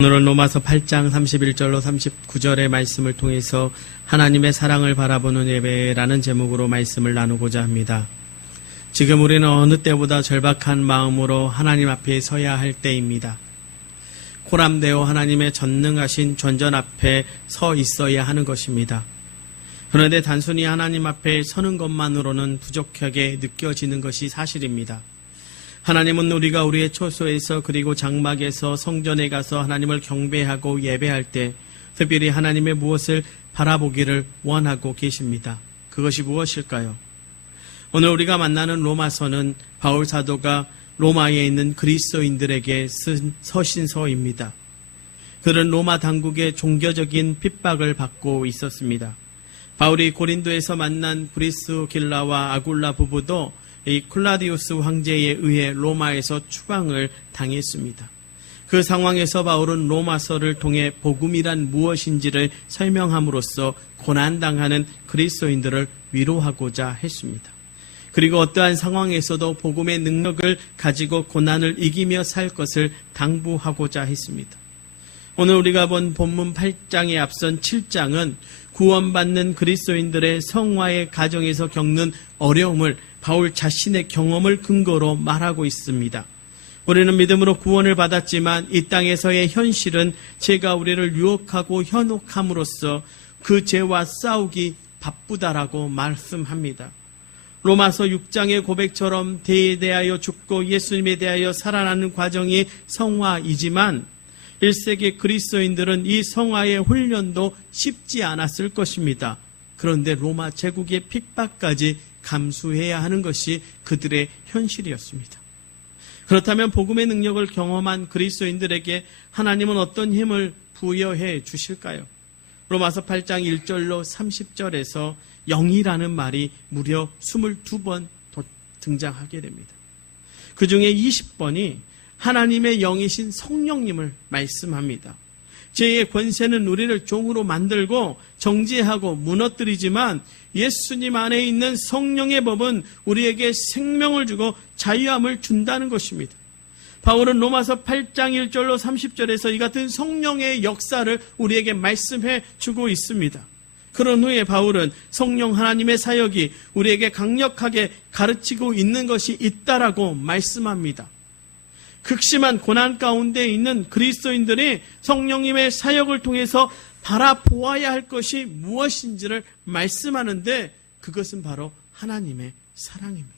오늘은 로마서 8장 31절로 39절의 말씀을 통해서 하나님의 사랑을 바라보는 예배라는 제목으로 말씀을 나누고자 합니다. 지금 우리는 어느 때보다 절박한 마음으로 하나님 앞에 서야 할 때입니다. 코람되어 하나님의 전능하신 전전 앞에 서 있어야 하는 것입니다. 그런데 단순히 하나님 앞에 서는 것만으로는 부족하게 느껴지는 것이 사실입니다. 하나님은 우리가 우리의 초소에서 그리고 장막에서 성전에 가서 하나님을 경배하고 예배할 때 특별히 하나님의 무엇을 바라보기를 원하고 계십니다. 그것이 무엇일까요? 오늘 우리가 만나는 로마서는 바울 사도가 로마에 있는 그리스도인들에게 쓴 서신서입니다. 그는 로마 당국의 종교적인 핍박을 받고 있었습니다. 바울이 고린도에서 만난 브리스길라와 아굴라 부부도 이 클라디우스 황제에 의해 로마에서 추방을 당했습니다. 그 상황에서 바울은 로마서를 통해 복음이란 무엇인지를 설명함으로써 고난당하는 그리스도인들을 위로하고자 했습니다. 그리고 어떠한 상황에서도 복음의 능력을 가지고 고난을 이기며 살 것을 당부하고자 했습니다. 오늘 우리가 본 본문 8장에 앞선 7장은 구원받는 그리스도인들의 성화의 과정에서 겪는 어려움을 바울 자신의 경험을 근거로 말하고 있습니다. 우리는 믿음으로 구원을 받았지만 이 땅에서의 현실은 죄가 우리를 유혹하고 현혹함으로써 그 죄와 싸우기 바쁘다라고 말씀합니다. 로마서 6장의 고백처럼 죄에 대하여 죽고 예수님에 대하여 살아나는 과정이 성화이지만 1세기 그리스도인들은 이 성화의 훈련도 쉽지 않았을 것입니다. 그런데 로마 제국의 핍박까지 감수해야 하는 것이 그들의 현실이었습니다. 그렇다면 복음의 능력을 경험한 그리스도인들에게 하나님은 어떤 힘을 부여해 주실까요? 로마서 8장 1절로 30절에서 영이라는 말이 무려 22번 등장하게 됩니다. 그 중에 20번이 하나님의 영이신 성령님을 말씀합니다. 죄의 권세는 우리를 종으로 만들고 정죄하고 무너뜨리지만 예수님 안에 있는 성령의 법은 우리에게 생명을 주고 자유함을 준다는 것입니다. 바울은 로마서 8장 1절로 30절에서 이 같은 성령의 역사를 우리에게 말씀해 주고 있습니다. 그런 후에 바울은 성령 하나님의 사역이 우리에게 강력하게 가르치고 있는 것이 있다라고 말씀합니다. 극심한 고난 가운데 있는 그리스도인들이 성령님의 사역을 통해서 바라보아야 할 것이 무엇인지를 말씀하는데 그것은 바로 하나님의 사랑입니다.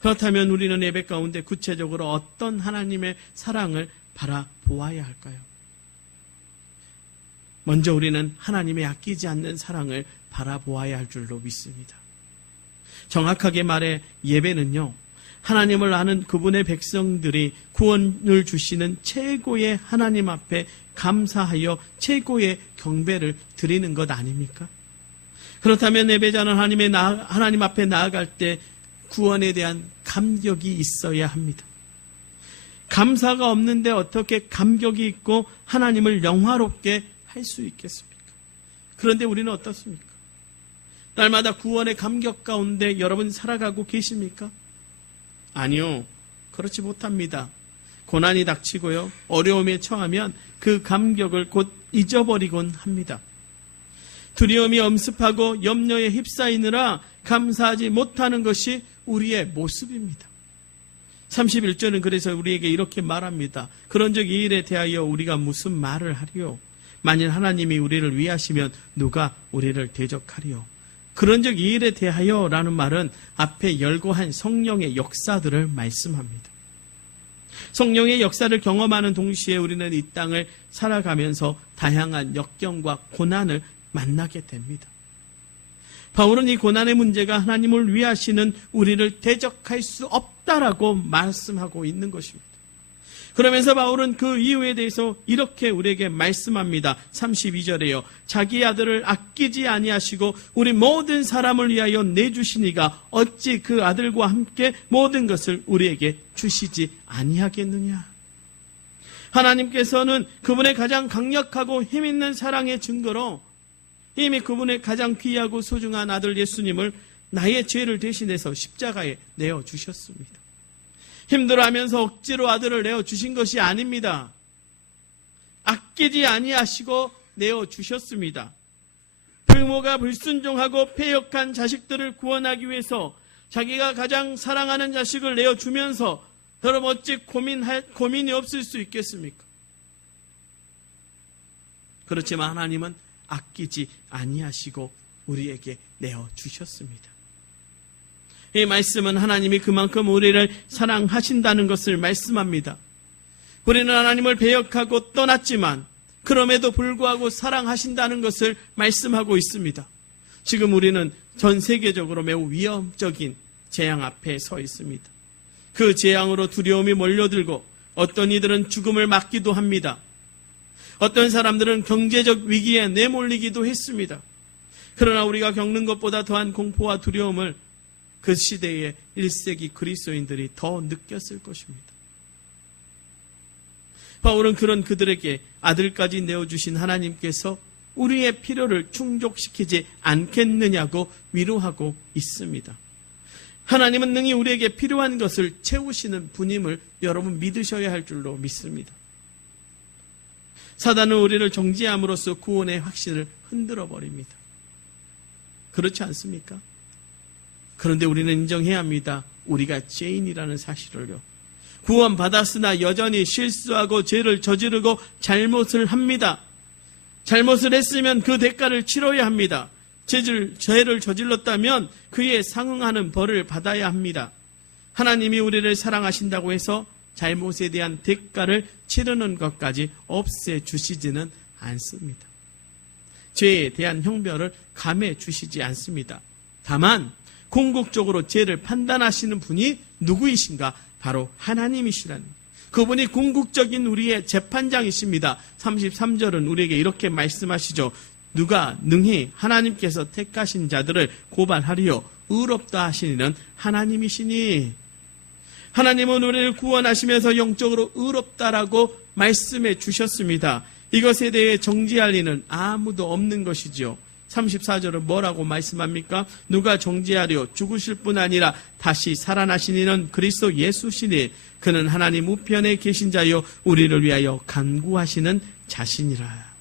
그렇다면 우리는 예배 가운데 구체적으로 어떤 하나님의 사랑을 바라보아야 할까요? 먼저 우리는 하나님의 아끼지 않는 사랑을 바라보아야 할 줄로 믿습니다. 정확하게 말해 예배는요, 하나님을 아는 그분의 백성들이 구원을 주시는 최고의 하나님 앞에 감사하여 최고의 경배를 드리는 것 아닙니까? 그렇다면 예배자는 하나님 앞에 나아갈 때 구원에 대한 감격이 있어야 합니다. 감사가 없는데 어떻게 감격이 있고 하나님을 영화롭게 할 수 있겠습니까? 그런데 우리는 어떻습니까? 날마다 구원의 감격 가운데 여러분 살아가고 계십니까? 아니요, 그렇지 못합니다. 고난이 닥치고요, 어려움에 처하면 그 감격을 곧 잊어버리곤 합니다. 두려움이 엄습하고 염려에 휩싸이느라 감사하지 못하는 것이 우리의 모습입니다. 31절은 그래서 우리에게 이렇게 말합니다. 그런즉 이 일에 대하여 우리가 무슨 말을 하리요? 만일 하나님이 우리를 위하시면 누가 우리를 대적하리요? 그런즉 이 일에 대하여 라는 말은 앞에 열거한 성령의 역사들을 말씀합니다. 성령의 역사를 경험하는 동시에 우리는 이 땅을 살아가면서 다양한 역경과 고난을 만나게 됩니다. 바울은 이 고난의 문제가 하나님을 위하시는 우리를 대적할 수 없다라고 말씀하고 있는 것입니다. 그러면서 바울은 그 이유에 대해서 이렇게 우리에게 말씀합니다. 32절에요. 자기 아들을 아끼지 아니하시고 우리 모든 사람을 위하여 내주시니가 어찌 그 아들과 함께 모든 것을 우리에게 주시지 아니하겠느냐. 하나님께서는 그분의 가장 강력하고 힘있는 사랑의 증거로 이미 그분의 가장 귀하고 소중한 아들 예수님을 나의 죄를 대신해서 십자가에 내어주셨습니다. 힘들어하면서 억지로 아들을 내어주신 것이 아닙니다. 아끼지 아니하시고 내어주셨습니다. 부모가 불순종하고 패역한 자식들을 구원하기 위해서 자기가 가장 사랑하는 자식을 내어주면서 여러분 어찌 고민이 없을 수 있겠습니까? 그렇지만 하나님은 아끼지 아니하시고 우리에게 내어주셨습니다. 이 말씀은 하나님이 그만큼 우리를 사랑하신다는 것을 말씀합니다. 우리는 하나님을 배역하고 떠났지만 그럼에도 불구하고 사랑하신다는 것을 말씀하고 있습니다. 지금 우리는 전 세계적으로 매우 위험적인 재앙 앞에 서 있습니다. 그 재앙으로 두려움이 몰려들고 어떤 이들은 죽음을 맞기도 합니다. 어떤 사람들은 경제적 위기에 내몰리기도 했습니다. 그러나 우리가 겪는 것보다 더한 공포와 두려움을 그 시대의 1세기 그리스도인들이 더 느꼈을 것입니다. 바울은 그런 그들에게 아들까지 내어주신 하나님께서 우리의 필요를 충족시키지 않겠느냐고 위로하고 있습니다. 하나님은 능히 우리에게 필요한 것을 채우시는 분임을 여러분 믿으셔야 할 줄로 믿습니다. 사단은 우리를 정죄함으로써 구원의 확신을 흔들어 버립니다. 그렇지 않습니까? 그런데 우리는 인정해야 합니다. 우리가 죄인이라는 사실을요. 구원받았으나 여전히 실수하고 죄를 저지르고 잘못을 합니다. 잘못을 했으면 그 대가를 치러야 합니다. 죄를 저질렀다면 그에 상응하는 벌을 받아야 합니다. 하나님이 우리를 사랑하신다고 해서 잘못에 대한 대가를 치르는 것까지 없애주시지는 않습니다. 죄에 대한 형벌을 감해주시지 않습니다. 다만 궁극적으로 죄를 판단하시는 분이 누구이신가? 바로 하나님이시라는, 그분이 궁극적인 우리의 재판장이십니다. 33절은 우리에게 이렇게 말씀하시죠. 누가 능히 하나님께서 택하신 자들을 고발하리요 의롭다 하시니는 하나님이시니. 하나님은 우리를 구원하시면서 영적으로 의롭다라고 말씀해 주셨습니다. 이것에 대해 정죄할 리는 아무도 없는 것이지요. 34절은 뭐라고 말씀합니까? 누가 정죄하려 죽으실 뿐 아니라 다시 살아나신 이는 그리스도 예수시니 그는 하나님 우편에 계신 자요 우리를 위하여 간구하시는 자신이라.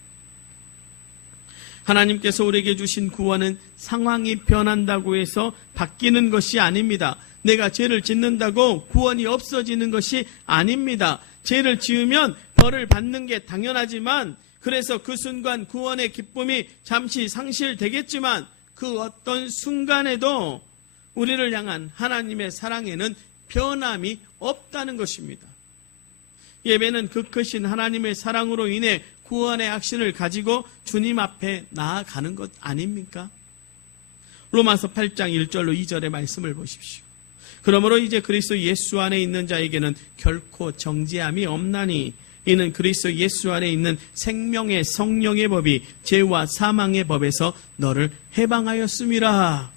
하나님께서 우리에게 주신 구원은 상황이 변한다고 해서 바뀌는 것이 아닙니다. 내가 죄를 짓는다고 구원이 없어지는 것이 아닙니다. 죄를 지으면 벌을 받는 게 당연하지만, 그래서 그 순간 구원의 기쁨이 잠시 상실되겠지만 그 어떤 순간에도 우리를 향한 하나님의 사랑에는 변함이 없다는 것입니다. 예배는 그 크신 하나님의 사랑으로 인해 구원의 확신을 가지고 주님 앞에 나아가는 것 아닙니까? 로마서 8장 1절로 2절의 말씀을 보십시오. 그러므로 이제 그리스도 예수 안에 있는 자에게는 결코 정죄함이 없나니 이는 그리스도 예수 안에 있는 생명의 성령의 법이 죄와 사망의 법에서 너를 해방하였음이라.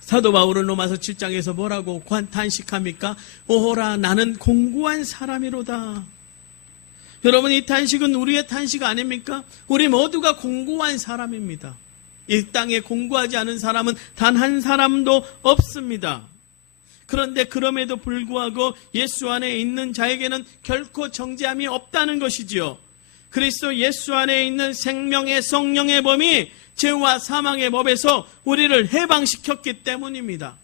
사도 바울은 로마서 7장에서 뭐라고 탄식합니까? 오호라 나는 공고한 사람이로다. 여러분, 이 탄식은 우리의 탄식 아닙니까? 우리 모두가 공고한 사람입니다. 이 땅에 공고하지 않은 사람은 단 한 사람도 없습니다. 그런데 그럼에도 불구하고 예수 안에 있는 자에게는 결코 정죄함이 없다는 것이지요. 그리스도 예수 안에 있는 생명의 성령의 법이 죄와 사망의 법에서 우리를 해방시켰기 때문입니다.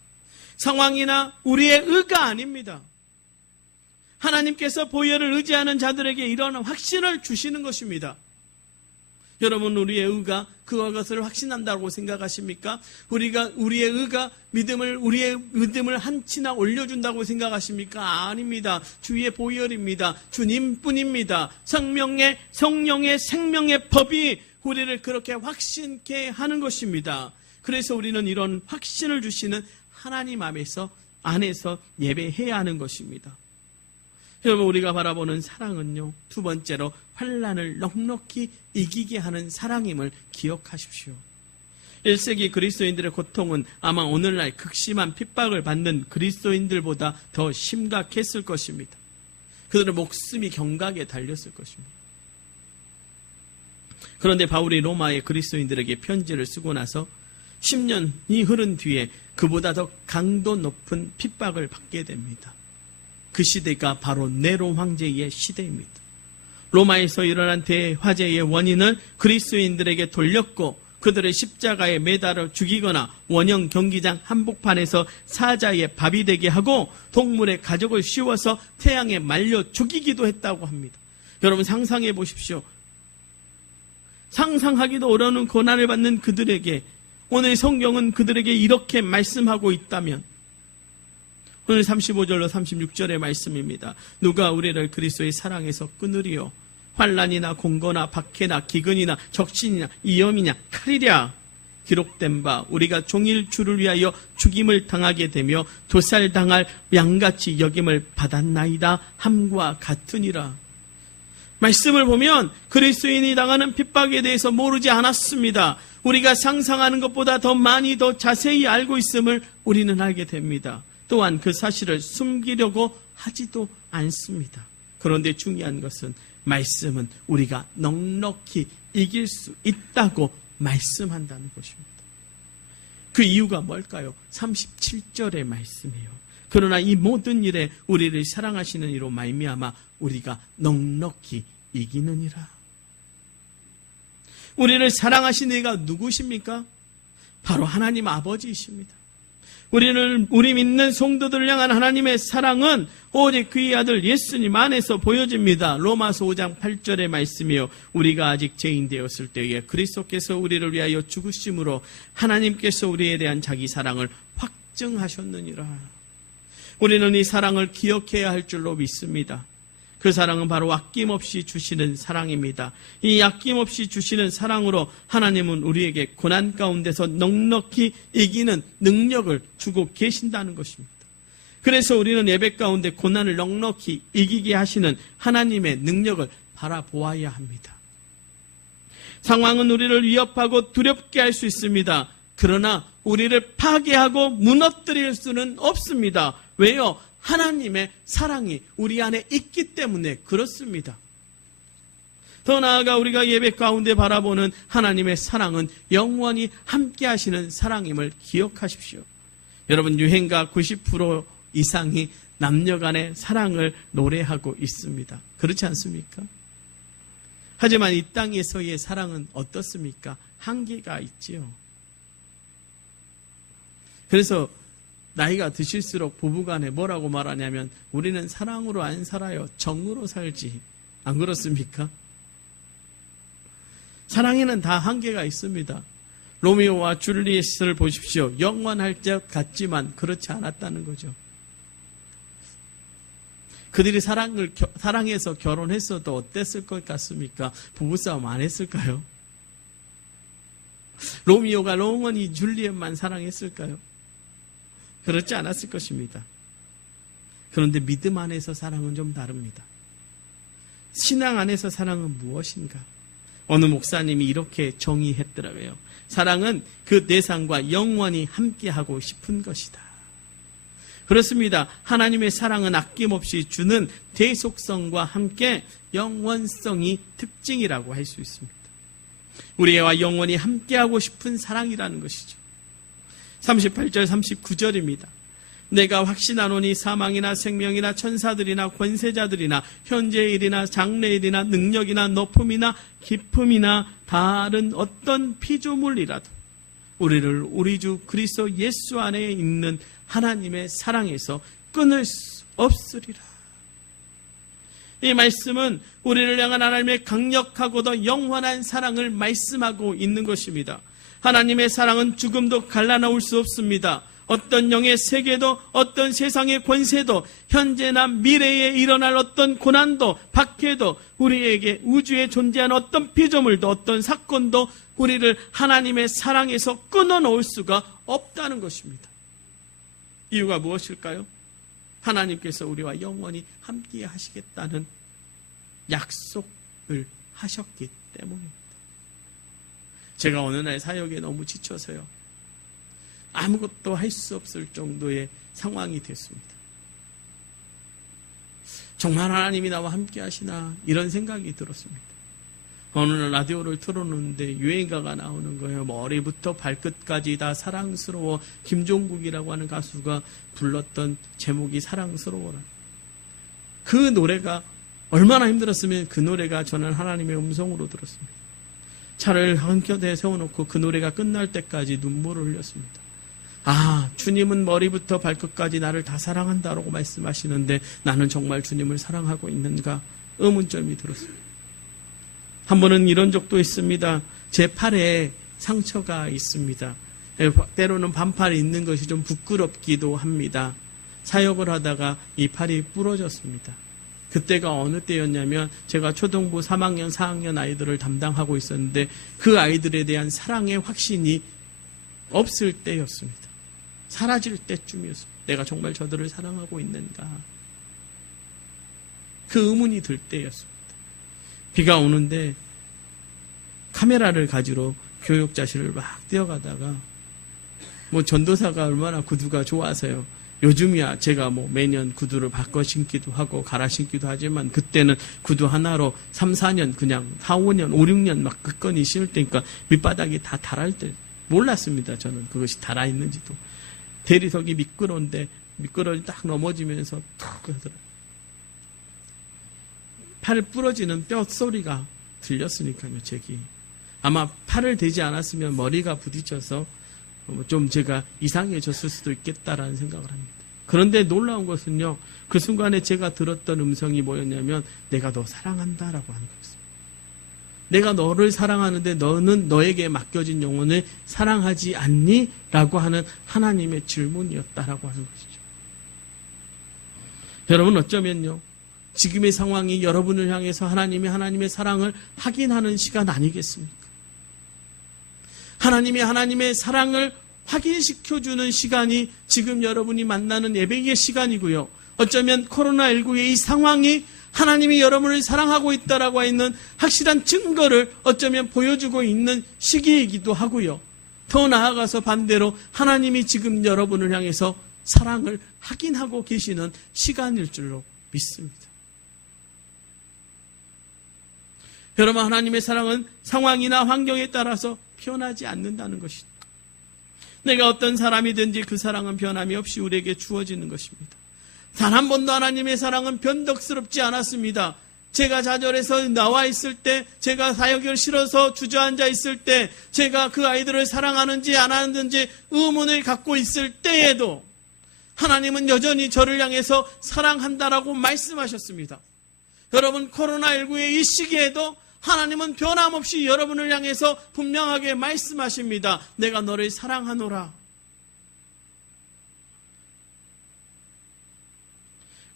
상황이나 우리의 의가 아닙니다. 하나님께서 보혈을 의지하는 자들에게 이런 확신을 주시는 것입니다. 여러분, 우리의 의가 그것을 확신한다고 생각하십니까? 우리의 의가 우리의 믿음을 한치나 올려준다고 생각하십니까? 아닙니다. 주의 보혈입니다. 주님뿐입니다. 성령의 생명의 법이 우리를 그렇게 확신케 하는 것입니다. 그래서 우리는 이런 확신을 주시는 하나님 안에서 예배해야 하는 것입니다. 여러분, 우리가 바라보는 사랑은요, 두 번째로 환난을 넉넉히 이기게 하는 사랑임을 기억하십시오. 1세기 그리스도인들의 고통은 아마 오늘날 극심한 핍박을 받는 그리스도인들보다 더 심각했을 것입니다. 그들의 목숨이 경각에 달렸을 것입니다. 그런데 바울이 로마의 그리스도인들에게 편지를 쓰고 나서 10년이 흐른 뒤에 그보다 더 강도 높은 핍박을 받게 됩니다. 그 시대가 바로 네로 황제의 시대입니다. 로마에서 일어난 대화재의 원인은 그리스도인들에게 돌렸고 그들의 십자가에 매달아 죽이거나 원형 경기장 한복판에서 사자의 밥이 되게 하고 동물의 가죽을 씌워서 태양에 말려 죽이기도 했다고 합니다. 여러분 상상해 보십시오. 상상하기도 어려운 고난을 받는 그들에게 오늘 성경은 그들에게 이렇게 말씀하고 있다면, 오늘 35절로 36절의 말씀입니다. 누가 우리를 그리스도의 사랑에서 끊으리요? 환난이나 공고나 박해나 기근이나 적신이나 위험이냐 칼이랴. 기록된 바 우리가 종일 주를 위하여 죽임을 당하게 되며 도살당할 양같이 여김을 받았나이다 함과 같으니라. 말씀을 보면 그리스도인이 당하는 핍박에 대해서 모르지 않았습니다. 우리가 상상하는 것보다 더 많이 더 자세히 알고 있음을 우리는 알게 됩니다. 또한 그 사실을 숨기려고 하지도 않습니다. 그런데 중요한 것은 말씀은 우리가 넉넉히 이길 수 있다고 말씀한다는 것입니다. 그 이유가 뭘까요? 37절의 말씀이에요. 그러나 이 모든 일에 우리를 사랑하시는 이로 말미암아 우리가 넉넉히 이기느니라. 우리를 사랑하시는 이가 누구십니까? 바로 하나님 아버지이십니다. 우리 믿는 성도들을 향한 하나님의 사랑은 오직 그의 아들 예수님 안에서 보여집니다. 로마서 5장 8절의 말씀이요. 우리가 아직 죄인 되었을 때에 그리스도께서 우리를 위하여 죽으심으로 하나님께서 우리에 대한 자기 사랑을 확증하셨느니라. 우리는 이 사랑을 기억해야 할 줄로 믿습니다. 그 사랑은 바로 아낌없이 주시는 사랑입니다. 이 아낌없이 주시는 사랑으로 하나님은 우리에게 고난 가운데서 넉넉히 이기는 능력을 주고 계신다는 것입니다. 그래서 우리는 예배 가운데 고난을 넉넉히 이기게 하시는 하나님의 능력을 바라보아야 합니다. 상황은 우리를 위협하고 두렵게 할 수 있습니다. 그러나 우리를 파괴하고 무너뜨릴 수는 없습니다. 왜요? 하나님의 사랑이 우리 안에 있기 때문에 그렇습니다. 더 나아가 우리가 예배 가운데 바라보는 하나님의 사랑은 영원히 함께 하시는 사랑임을 기억하십시오. 여러분, 유행가 90% 이상이 남녀 간의 사랑을 노래하고 있습니다. 그렇지 않습니까? 하지만 이 땅에서의 사랑은 어떻습니까? 한계가 있지요. 그래서 나이가 드실수록 부부간에 뭐라고 말하냐면 우리는 사랑으로 안 살아요. 정으로 살지. 안 그렇습니까? 사랑에는 다 한계가 있습니다. 로미오와 줄리엣을 보십시오. 영원할 것 같지만 그렇지 않았다는 거죠. 그들이 사랑해서 결혼했어도 어땠을 것 같습니까? 부부싸움 안 했을까요? 로미오가 영원히 줄리엣만 사랑했을까요? 그렇지 않았을 것입니다. 그런데 믿음 안에서 사랑은 좀 다릅니다. 신앙 안에서 사랑은 무엇인가? 어느 목사님이 이렇게 정의했더라고요. 사랑은 그 대상과 영원히 함께하고 싶은 것이다. 그렇습니다. 하나님의 사랑은 아낌없이 주는 대속성과 함께 영원성이 특징이라고 할 수 있습니다. 우리와 영원히 함께하고 싶은 사랑이라는 것이죠. 38절 39절입니다. 내가 확신하노니 사망이나 생명이나 천사들이나 권세자들이나 현재의 일이나 장래의 일이나 능력이나 높음이나 깊음이나 다른 어떤 피조물이라도 우리를 우리 주 그리스도 예수 안에 있는 하나님의 사랑에서 끊을 수 없으리라. 이 말씀은 우리를 향한 하나님의 강력하고도 영원한 사랑을 말씀하고 있는 것입니다. 하나님의 사랑은 죽음도 갈라놓을 수 없습니다. 어떤 영의 세계도 어떤 세상의 권세도 현재나 미래에 일어날 어떤 고난도 박해도 우리에게 우주에 존재하는 어떤 피조물도 어떤 사건도 우리를 하나님의 사랑에서 끊어놓을 수가 없다는 것입니다. 이유가 무엇일까요? 하나님께서 우리와 영원히 함께 하시겠다는 약속을 하셨기 때문입니다. 제가 어느 날 사역에 너무 지쳐서요. 아무것도 할 수 없을 정도의 상황이 됐습니다. 정말 하나님이 나와 함께 하시나 이런 생각이 들었습니다. 어느 날 라디오를 틀어놓는데 유행가가 나오는 거예요. 머리부터 발끝까지 다 사랑스러워. 김종국이라고 하는 가수가 불렀던 제목이 사랑스러워라. 그 노래가 얼마나 힘들었으면 그 노래가 저는 하나님의 음성으로 들었습니다. 차를 한곁에 세워놓고 그 노래가 끝날 때까지 눈물을 흘렸습니다. 아, 주님은 머리부터 발끝까지 나를 다 사랑한다라고 말씀하시는데 나는 정말 주님을 사랑하고 있는가 의문점이 들었습니다. 한 번은 이런 적도 있습니다. 제 팔에 상처가 있습니다. 때로는 반팔이 있는 것이 좀 부끄럽기도 합니다. 사역을 하다가 이 팔이 부러졌습니다. 그때가 어느 때였냐면 제가 초등부 3학년, 4학년 아이들을 담당하고 있었는데 그 아이들에 대한 사랑의 확신이 없을 때였습니다. 사라질 때쯤이었습니다. 내가 정말 저들을 사랑하고 있는가? 그 의문이 들 때였습니다. 비가 오는데 카메라를 가지러 교육자실을 막 뛰어가다가 전도사가 얼마나 구두가 좋아서요. 요즘이야 제가 매년 구두를 바꿔 신기도 하고 갈아 신기도 하지만 그때는 구두 하나로 3, 4년 그냥 4, 5년, 5, 6년 막 굳건히 신을 때니까 밑바닥이 다 닳을 때 몰랐습니다. 저는 그것이 닳아 있는지도. 대리석이 미끄러운데 미끄러져 딱 넘어지면서 툭 하더라고요. 팔 부러지는 뼈 소리가 들렸으니까요. 제기 아마 팔을 대지 않았으면 머리가 부딪혀서 좀 제가 이상해졌을 수도 있겠다라는 생각을 합니다. 그런데 놀라운 것은요. 그 순간에 제가 들었던 음성이 뭐였냐면 내가 너 사랑한다라고 하는 거였습니다. 내가 너를 사랑하는데 너는 너에게 맡겨진 영혼을 사랑하지 않니? 라고 하는 하나님의 질문이었다라고 하는 것이죠. 여러분 어쩌면요. 지금의 상황이 여러분을 향해서 하나님의 사랑을 확인하는 시간 아니겠습니까? 하나님의 사랑을 확인시켜주는 시간이 지금 여러분이 만나는 예배의 시간이고요. 어쩌면 코로나19의 이 상황이 하나님이 여러분을 사랑하고 있다라고 하는 확실한 증거를 어쩌면 보여주고 있는 시기이기도 하고요. 더 나아가서 반대로 하나님이 지금 여러분을 향해서 사랑을 확인하고 계시는 시간일 줄로 믿습니다. 여러분 하나님의 사랑은 상황이나 환경에 따라서 변하지 않는다는 것입니다. 내가 어떤 사람이든지 그 사랑은 변함이 없이 우리에게 주어지는 것입니다. 단 한 번도 하나님의 사랑은 변덕스럽지 않았습니다. 제가 좌절해서 나와 있을 때, 제가 사역을 싫어서 주저앉아 있을 때, 제가 그 아이들을 사랑하는지 안 하는지 의문을 갖고 있을 때에도 하나님은 여전히 저를 향해서 사랑한다라고 말씀하셨습니다. 여러분 코로나19의 이 시기에도 하나님은 변함없이 여러분을 향해서 분명하게 말씀하십니다. 내가 너를 사랑하노라.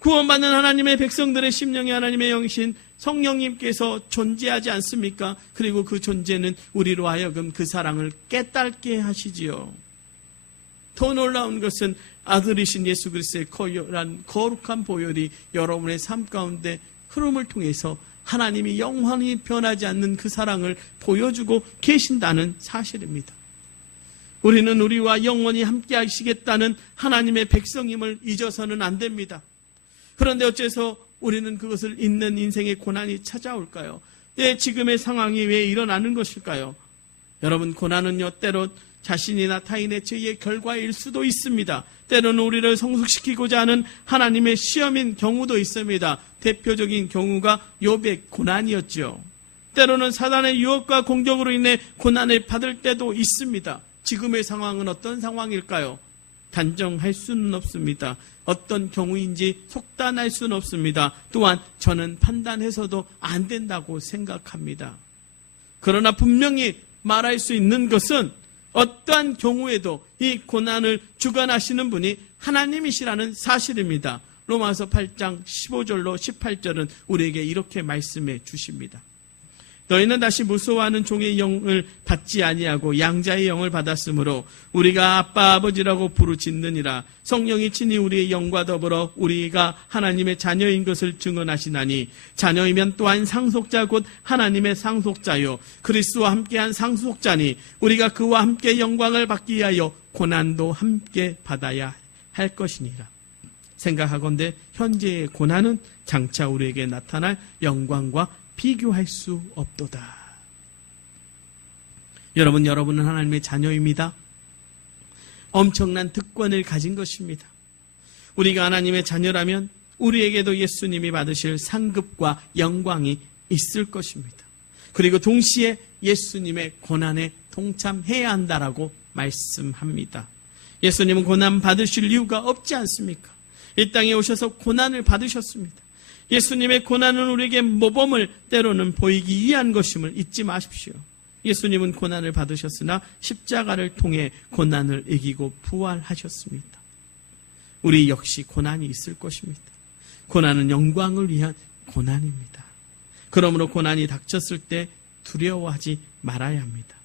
구원받는 하나님의 백성들의 심령에 하나님의 영신 성령님께서 존재하지 않습니까? 그리고 그 존재는 우리로 하여금 그 사랑을 깨닫게 하시지요. 더 놀라운 것은 아들이신 예수 그리스도의 거룩한 보혈이 여러분의 삶 가운데 흐름을 통해서 하나님이 영원히 변하지 않는 그 사랑을 보여주고 계신다는 사실입니다. 우리는 우리와 영원히 함께 하시겠다는 하나님의 백성임을 잊어서는 안 됩니다. 그런데 어째서 우리는 그것을 잊는 인생의 고난이 찾아올까요? 지금의 상황이 왜 일어나는 것일까요? 여러분 고난은요 때로 자신이나 타인의 죄의 결과일 수도 있습니다. 때로는 우리를 성숙시키고자 하는 하나님의 시험인 경우도 있습니다. 대표적인 경우가 욥의 고난이었죠. 때로는 사단의 유혹과 공격으로 인해 고난을 받을 때도 있습니다. 지금의 상황은 어떤 상황일까요? 단정할 수는 없습니다. 어떤 경우인지 속단할 수는 없습니다. 또한 저는 판단해서도 안 된다고 생각합니다. 그러나 분명히 말할 수 있는 것은 어떠한 경우에도 이 고난을 주관하시는 분이 하나님이시라는 사실입니다. 로마서 8장 15절로 18절은 우리에게 이렇게 말씀해 주십니다. 너희는 다시 무서워하는 종의 영을 받지 아니하고 양자의 영을 받았으므로 우리가 아빠 아버지라고 부르짖느니라. 성령이 친히 우리의 영과 더불어 우리가 하나님의 자녀인 것을 증언하시나니 자녀이면 또한 상속자 곧 하나님의 상속자요 그리스도와 함께한 상속자니 우리가 그와 함께 영광을 받기 위하여 고난도 함께 받아야 할 것이니라. 생각하건대 현재의 고난은 장차 우리에게 나타날 영광과 비교할 수 없도다. 여러분은 하나님의 자녀입니다. 엄청난 특권을 가진 것입니다. 우리가 하나님의 자녀라면 우리에게도 예수님이 받으실 상급과 영광이 있을 것입니다. 그리고 동시에 예수님의 고난에 동참해야 한다라고 말씀합니다. 예수님은 고난 받으실 이유가 없지 않습니까? 이 땅에 오셔서 고난을 받으셨습니다. 예수님의 고난은 우리에게 모범을 때로는 보이기 위한 것임을 잊지 마십시오. 예수님은 고난을 받으셨으나 십자가를 통해 고난을 이기고 부활하셨습니다. 우리 역시 고난이 있을 것입니다. 고난은 영광을 위한 고난입니다. 그러므로 고난이 닥쳤을 때 두려워하지 말아야 합니다.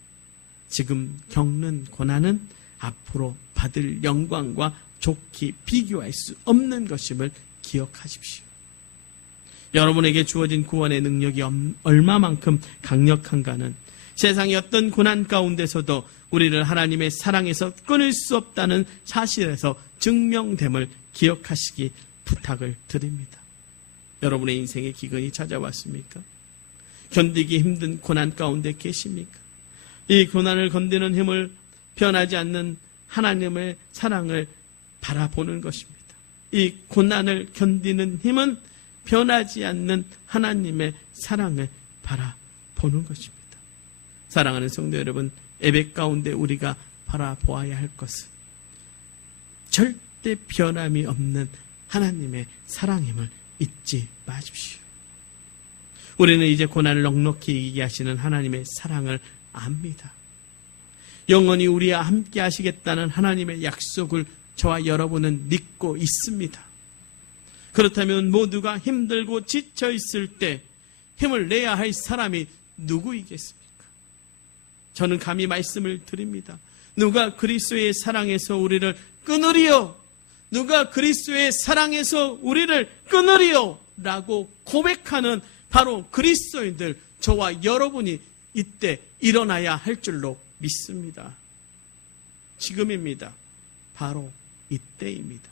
지금 겪는 고난은 앞으로 받을 영광과 좋게 비교할 수 없는 것임을 기억하십시오. 여러분에게 주어진 구원의 능력이 얼마만큼 강력한가는 세상의 어떤 고난 가운데서도 우리를 하나님의 사랑에서 끊을 수 없다는 사실에서 증명됨을 기억하시기 부탁을 드립니다. 여러분의 인생에 기근이 찾아왔습니까? 견디기 힘든 고난 가운데 계십니까? 이 고난을 건드는 힘을 변하지 않는 하나님의 사랑을 바라보는 것입니다. 이 고난을 견디는 힘은 변하지 않는 하나님의 사랑을 바라보는 것입니다. 사랑하는 성도 여러분, 예배 가운데 우리가 바라보아야 할 것은 절대 변함이 없는 하나님의 사랑임을 잊지 마십시오. 우리는 이제 고난을 넉넉히 이기게 하시는 하나님의 사랑을 압니다. 영원히 우리와 함께 하시겠다는 하나님의 약속을 저와 여러분은 믿고 있습니다. 그렇다면 모두가 힘들고 지쳐 있을 때 힘을 내야 할 사람이 누구이겠습니까? 저는 감히 말씀을 드립니다. 누가 그리스도의 사랑에서 우리를 끊으리요? 누가 그리스도의 사랑에서 우리를 끊으리요? 라고 고백하는 바로 그리스도인들, 저와 여러분이 이때 일어나야 할 줄로 믿습니다. 지금입니다. 바로 이때입니다.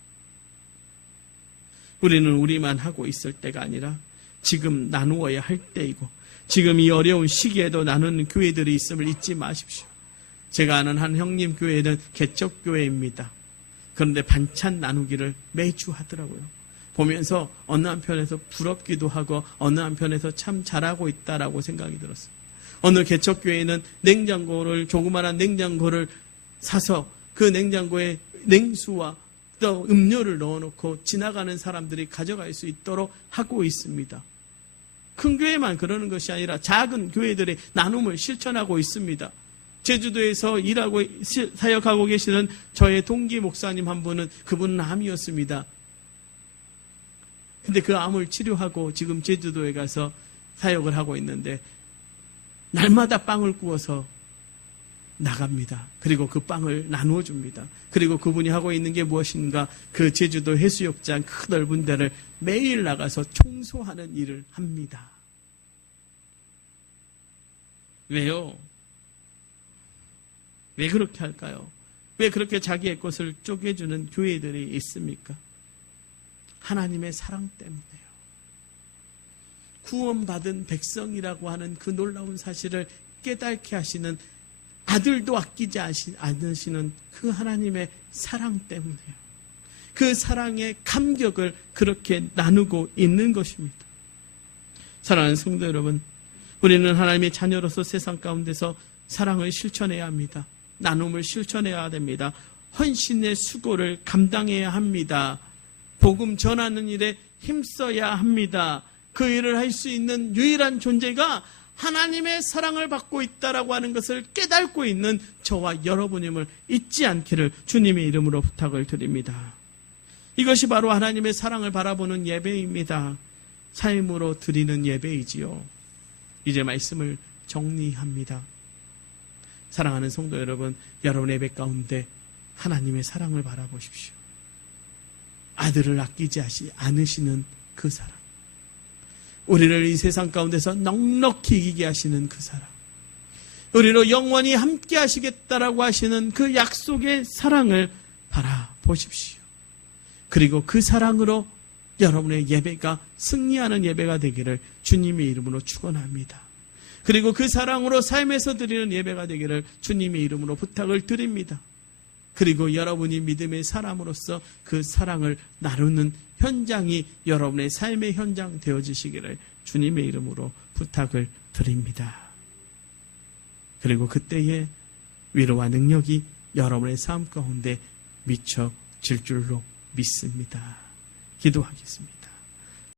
우리는 우리만 하고 있을 때가 아니라 지금 나누어야 할 때이고, 지금 이 어려운 시기에도 나누는 교회들이 있음을 잊지 마십시오. 제가 아는 한 형님 교회는 개척교회입니다. 그런데 반찬 나누기를 매주 하더라고요. 보면서 어느 한편에서 부럽기도 하고 어느 한편에서 참 잘하고 있다라고 생각이 들었어요. 어느 개척교회는 조그마한 냉장고를 사서 그 냉장고에 냉수와 또 음료를 넣어놓고 지나가는 사람들이 가져갈 수 있도록 하고 있습니다. 큰 교회만 그러는 것이 아니라 작은 교회들의 나눔을 실천하고 있습니다. 제주도에서 일하고 사역하고 계시는 저의 동기 목사님 한 분은, 그분은 암이었습니다. 근데 그 암을 치료하고 지금 제주도에 가서 사역을 하고 있는데 날마다 빵을 구워서 나갑니다. 그리고 그 빵을 나누어 줍니다. 그리고 그분이 하고 있는 게 무엇인가, 그 제주도 해수욕장 큰 넓은 데를 매일 나가서 청소하는 일을 합니다. 왜요? 왜 그렇게 할까요? 왜 그렇게 자기의 것을 쪼개주는 교회들이 있습니까? 하나님의 사랑 때문에요. 구원받은 백성이라고 하는 그 놀라운 사실을 깨닫게 하시는, 아들도 아끼지 않으시는 그 하나님의 사랑 때문에요. 그 사랑의 감격을 그렇게 나누고 있는 것입니다. 사랑하는 성도 여러분, 우리는 하나님의 자녀로서 세상 가운데서 사랑을 실천해야 합니다. 나눔을 실천해야 됩니다. 헌신의 수고를 감당해야 합니다. 복음 전하는 일에 힘써야 합니다. 그 일을 할 수 있는 유일한 존재가 하나님의 사랑을 받고 있다라고 하는 것을 깨닫고 있는 저와 여러분임을 잊지 않기를 주님의 이름으로 부탁을 드립니다. 이것이 바로 하나님의 사랑을 바라보는 예배입니다. 삶으로 드리는 예배이지요. 이제 말씀을 정리합니다. 사랑하는 성도 여러분, 여러분의 예배 가운데 하나님의 사랑을 바라보십시오. 아들을 아끼지 않으시는 그 사랑, 우리를 이 세상 가운데서 넉넉히 이기게 하시는 그 사랑, 우리로 영원히 함께 하시겠다라고 하시는 그 약속의 사랑을 바라보십시오. 그리고 그 사랑으로 여러분의 예배가 승리하는 예배가 되기를 주님의 이름으로 축원합니다. 그리고 그 사랑으로 삶에서 드리는 예배가 되기를 주님의 이름으로 부탁을 드립니다. 그리고 여러분이 믿음의 사람으로서 그 사랑을 나누는 현장이 여러분의 삶의 현장 되어지시기를 주님의 이름으로 부탁을 드립니다. 그리고 그때에 위로와 능력이 여러분의 삶 가운데 미쳐질 줄로 믿습니다. 기도하겠습니다.